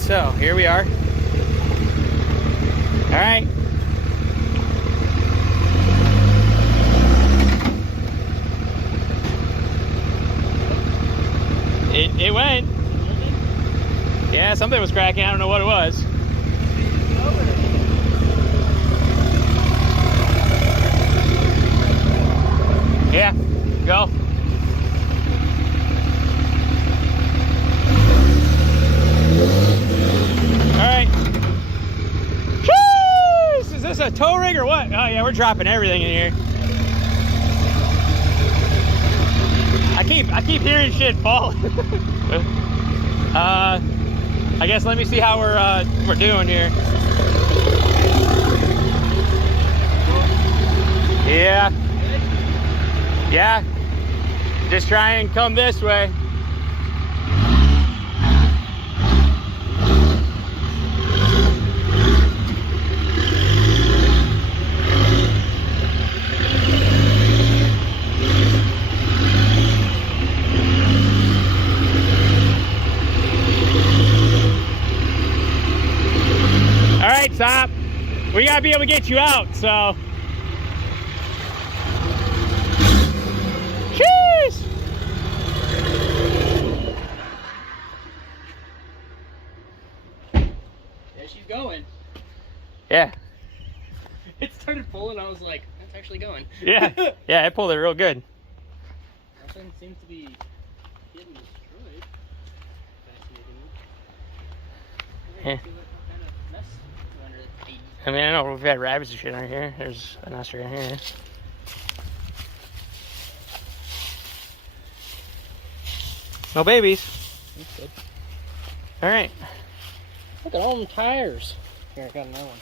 so here we are. All right. It went. Yeah, something was cracking. I don't know what it was. Yeah, go. All right. Jeez! Is this a tow rig or what? Oh yeah, we're dropping everything in here. I keep hearing shit fall. I guess let me see how we're doing here. Yeah. Yeah. Just try and come this way. All right, stop. We gotta be able to get you out, so. Jeez. There she's going. Yeah. It started pulling, I was like, that's actually going. Yeah. Yeah, I pulled it real good. Nothing seems to be getting destroyed. Yeah. I mean, I know we've had rabbits and shit right here. There's a nest right here. No babies. That's good. All right. Look at all them tires. Here, I got another one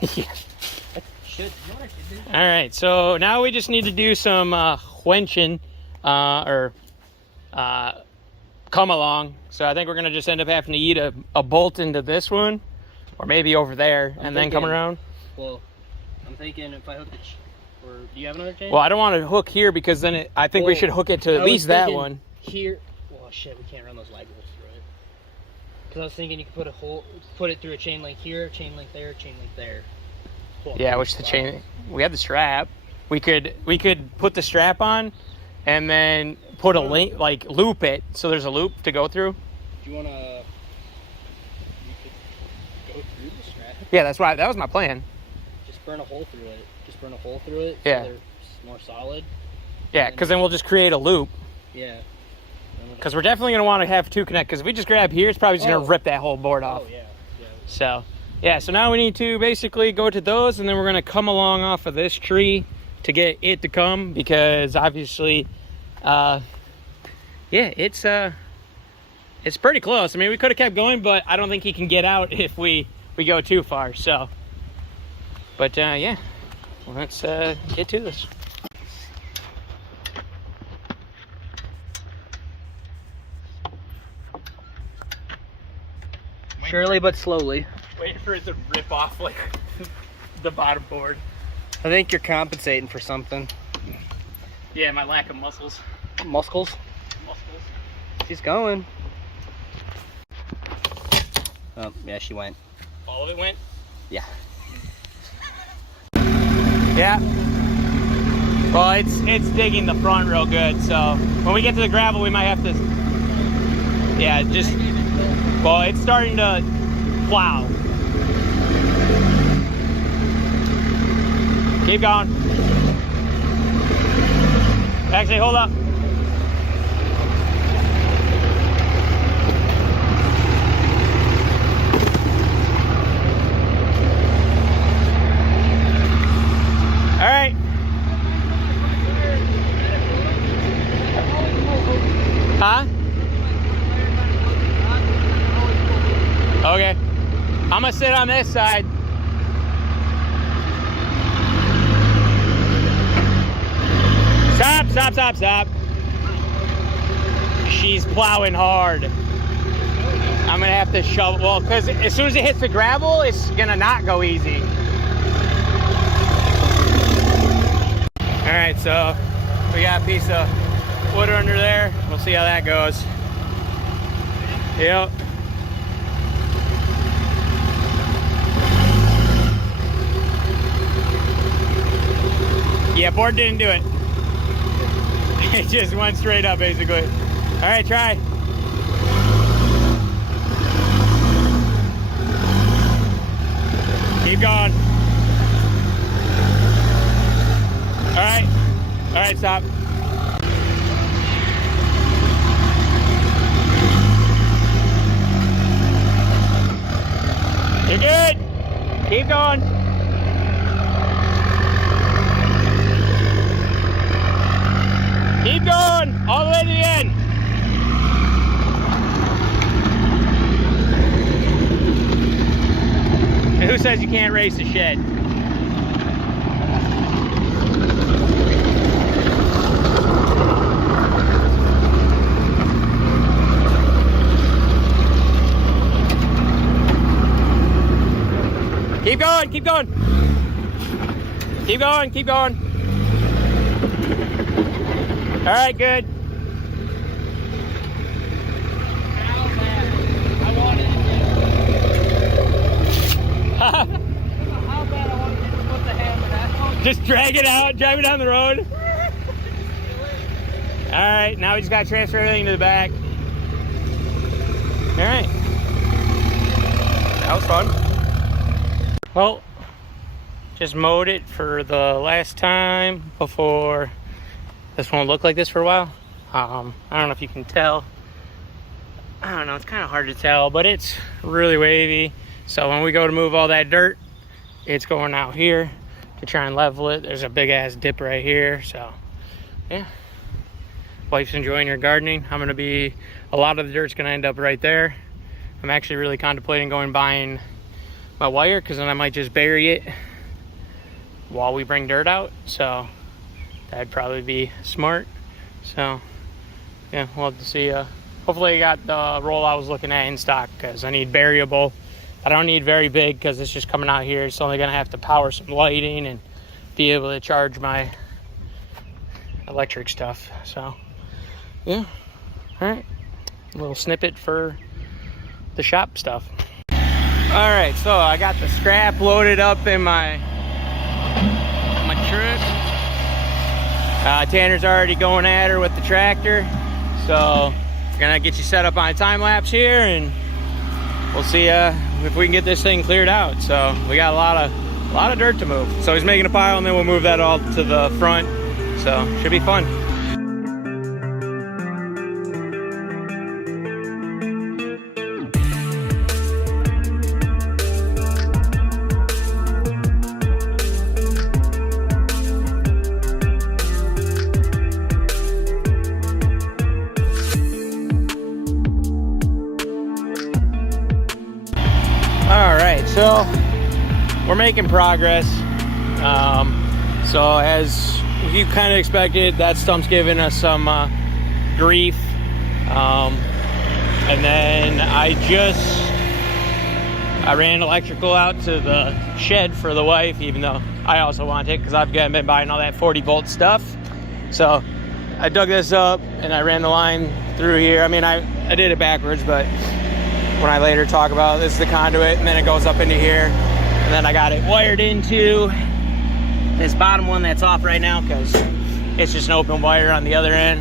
for you. Yeah. Should. All right, so now we just need to do some wenching or come along. So I think we're gonna just end up having to eat a bolt into this one, or maybe over there, and then come around. Well, I'm thinking if I hook or do you have another chain? Well, I don't want to hook here because then I think we should hook it to at least that one. Here. Well, shit, we can't run those light bolts through it. Because I was thinking you could put it through a chain link here, chain link there, chain link there. Yeah, which the chain? We have the strap. We could put the strap on, and then put a link, like loop it, so there's a loop to go through. Do you wanna? You could go through the strap. Yeah, that's why. That was my plan. Just burn a hole through it. Yeah. So they're more solid. Yeah, because then we'll just create a loop. Yeah. Because we're definitely gonna want to have two connect. Because if we just grab here, it's probably just gonna rip that whole board off. Oh yeah. Yeah. So. Yeah, so now we need to basically go to those, and then we're going to come along off of this tree to get it to come, because obviously, yeah, it's pretty close. I mean, we could have kept going, but I don't think he can get out if we go too far, so. But, yeah, let's get to this. Surely but slowly. Waiting for it to rip off, like, the bottom board. I think you're compensating for something. Yeah, my lack of muscles. Muscles? Muscles. She's going. Oh, yeah, she went. All of it went? Yeah. Yeah. Well, it's digging the front real good, so when we get to the gravel, we might have to, yeah, just, well, it's starting to plow. Keep going. Actually, hold up. All right. Huh? Okay. I'm gonna sit on this side. Stop, stop, stop, stop. She's plowing hard. I'm gonna have to shove, well, because as soon as it hits the gravel, it's gonna not go easy. All right, so we got a piece of wood under there. we'll see how that goes. Yep. Yeah, board didn't do it. It just went straight up, basically. All right, try. Keep going. All right, stop. You're good. Keep going. Keep going all the way to the end. And who says you can't race a shed? Keep going, keep going. Keep going, keep going. All right, good. I wanted How bad I wanted to put the hammer down. Just drag it out, drive it down the road. All right, now we just gotta transfer everything to the back. All right. That was fun. Well, just mowed it for the last time before this won't look like this for a while. I don't know if you can tell. I don't know, it's kind of hard to tell, but it's really wavy. So when we go to move all that dirt, it's going out here to try and level it. There's a big ass dip right here. So yeah, wife's enjoying her gardening. A lot of the dirt's gonna end up right there. I'm actually really contemplating buying my wire, because then I might just bury it while we bring dirt out. So that'd probably be smart. So yeah, we'll have to see. Hopefully I got the roll I was looking at in stock, because I need variable. I don't need very big because it's just coming out here. It's only gonna have to power some lighting and be able to charge my electric stuff. So yeah, all right, a little snippet for the shop stuff. All right, so I got the scrap loaded up in my truck. Tanner's already going at her with the tractor, so we're gonna get you set up on a time lapse here, and we'll see if we can get this thing cleared out. So we got a lot of dirt to move. So he's making a pile, and then we'll move that all to the front. So should be fun. So we're making progress. So as you kind of expected, that stump's giving us some grief. And then I ran electrical out to the shed for the wife, even though I also want it, because I've been buying all that 40-volt stuff. So I dug this up and I ran the line through here. I mean, I did it backwards, but when I later talk about this is the conduit, and then it goes up into here, and then I got it wired into this bottom one that's off right now because it's just an open wire on the other end.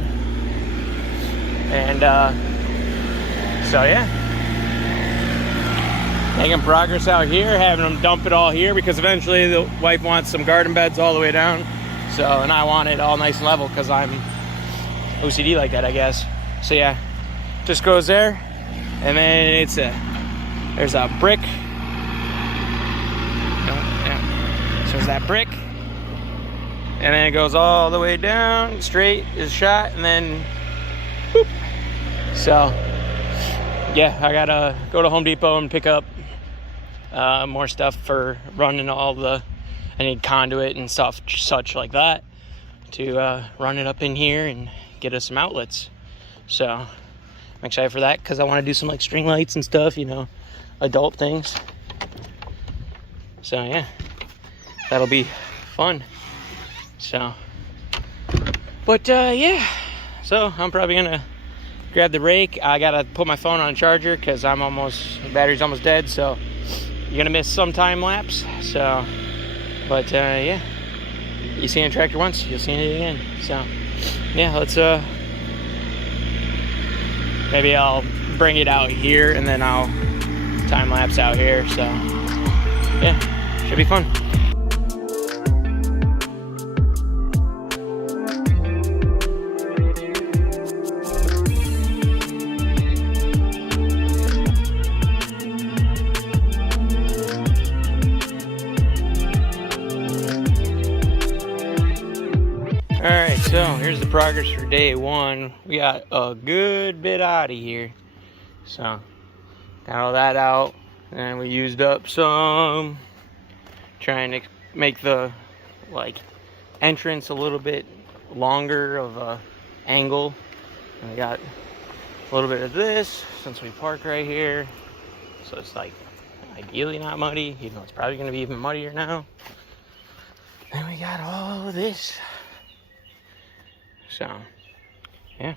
And so yeah, making progress out here, having them dump it all here, because eventually the wife wants some garden beds all the way down. So, and I want it all nice and level because I'm OCD like that, I guess. So yeah, just goes there. And then there's a brick. So there's that brick. And then it goes all the way down, straight is shot, and then whoop. So yeah, I gotta go to Home Depot and pick up more stuff for running I need conduit and stuff such like that to run it up in here and get us some outlets. So I'm excited for that because I want to do some like string lights and stuff, adult things. So yeah, that'll be fun. So, but yeah, so I'm probably gonna grab the rake. I gotta put my phone on charger because the battery's almost dead. So you're gonna miss some time lapse. So, but yeah, you seen a tractor once, you'll see it again. So yeah, let's maybe I'll bring it out here and then I'll time lapse out here. So yeah, should be fun. Alright, so here's the progress for day one. We got a good bit out of here. So, got all that out. And we used up some. Trying to make the, entrance a little bit longer of a angle. And we got a little bit of this, since we parked right here. So it's, ideally not muddy, even though it's probably going to be even muddier now. Then we got all of this. So, yeah,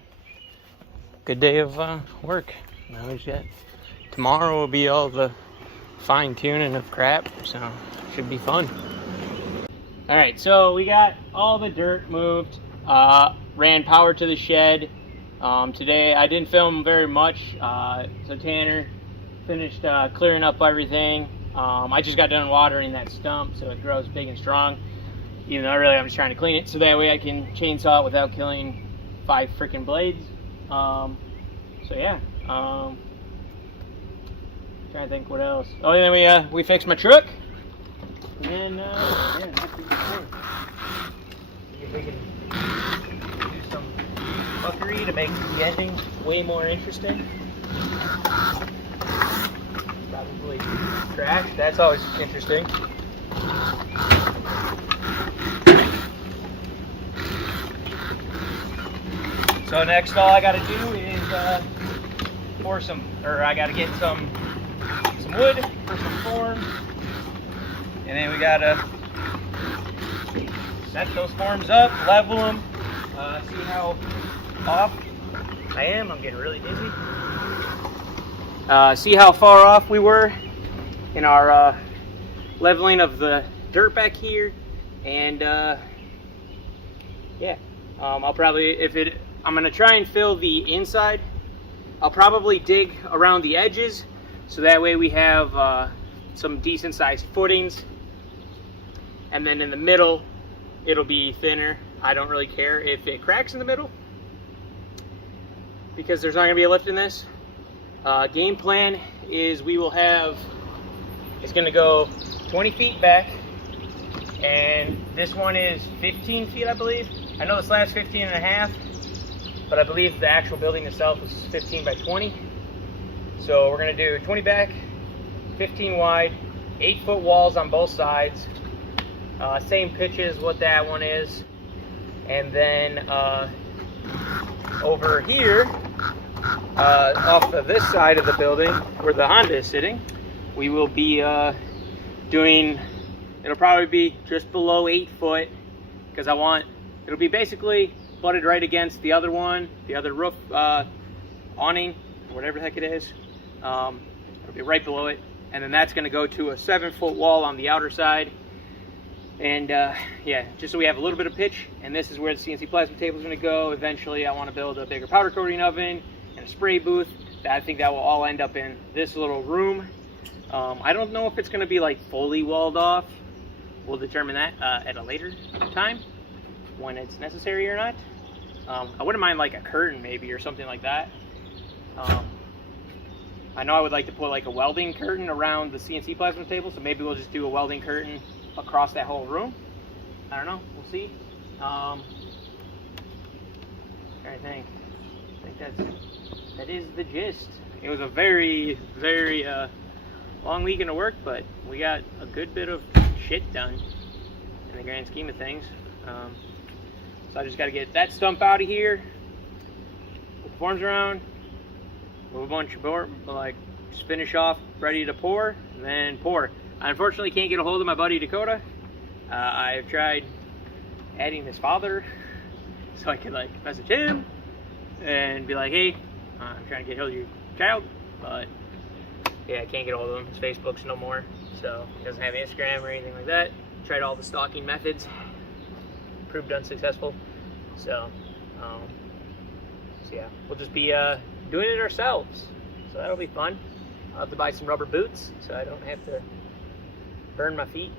good day of work. Now we just tomorrow will be all the fine tuning of crap, so should be fun. All right, so we got all the dirt moved. Ran power to the shed. Today I didn't film very much. So Tanner finished clearing up everything. I just got done watering that stump so it grows big and strong. Even though really I'm just trying to clean it so that way I can chainsaw it without killing 5 freaking blades. So yeah. Trying to think what else. Oh, and then we fixed my truck. And yeah, that's pretty cool. See if we can do some fuckery to make the ending way more interesting. Probably crash. That's always interesting. So next, all I gotta do is I gotta get some wood for some forms, and then we gotta set those forms up, level them, see how off I am. I'm getting really dizzy. See how far off we were in our leveling of the dirt back here, and yeah, I'll probably, I'm gonna try and fill the inside. I'll probably dig around the edges so that way we have some decent sized footings, and then in the middle it'll be thinner. I don't really care if it cracks in the middle because there's not gonna be a lift in this. Game plan is it's gonna go 20 feet back, and this one is 15 feet, I believe. I know the slab's 15 and a half, but I believe the actual building itself is 15 by 20. So we're gonna do 20 back, 15 wide, 8-foot walls on both sides. Same pitch as what that one is. And then over here, off of this side of the building where the Honda is sitting, we will be it'll probably be just below 8 foot, because it'll be basically butted right against the other one, the other roof awning, whatever the heck it is. It'll be right below it, and then that's going to go to a 7-foot wall on the outer side. And yeah, just so we have a little bit of pitch. And this is where the CNC plasma table is going to go. Eventually I want to build a bigger powder coating oven and a spray booth. I think that will all end up in this little room. I don't know if it's going to be fully walled off. We'll determine that at a later time when it's necessary or not. I wouldn't mind a curtain maybe or something like that. I know I would like to put a welding curtain around the CNC plasma table, so maybe we'll just do a welding curtain across that whole room. I don't know, we'll see. Trying to think. I think that is the gist. It was a very, very long weekend of work, but we got a good bit of shit done in the grand scheme of things. So I just got to get that stump out of here, put the forms around, move a bunch of board, just finish off, ready to pour, and then pour. I unfortunately can't get a hold of my buddy Dakota. I've tried adding his father so I could message him and be like, hey, I'm trying to get hold of your child, but yeah, I can't get hold of him. His Facebook's no more, so he doesn't have Instagram or anything like that. Tried all the stalking methods, proved unsuccessful. So yeah, we'll just be doing it ourselves. So that'll be fun. I'll have to buy some rubber boots so I don't have to burn my feet.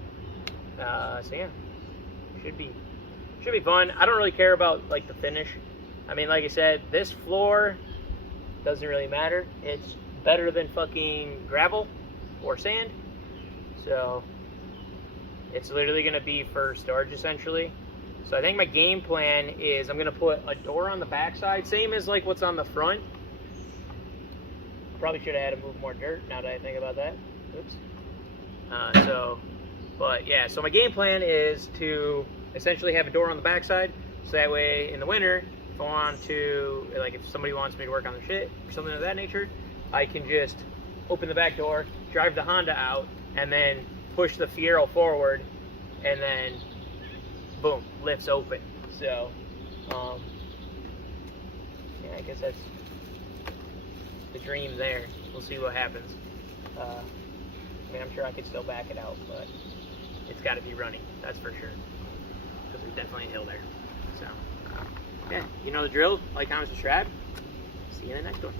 So yeah, should be fun. I don't really care about like the finish. I mean, like I said, this floor doesn't really matter. It's better than fucking gravel or sand. So it's literally gonna be for storage essentially. So I think my game plan is I'm gonna put a door on the backside, same as like what's on the front. Probably should have had to move more dirt now that I think about that. Oops. But yeah, so my game plan is to essentially have a door on the backside, so that way in the winter, if I want to, like if somebody wants me to work on their shit or something of that nature, I can just open the back door, drive the Honda out, and then push the Fiero forward, and then boom, lifts open. So, yeah, I guess that's the dream there. We'll see what happens. I mean, I'm sure I could still back it out, but it's got to be running, that's for sure. Because there's definitely a hill there. So, yeah, you know the drill. Like, comment, subscribe. See you in the next one.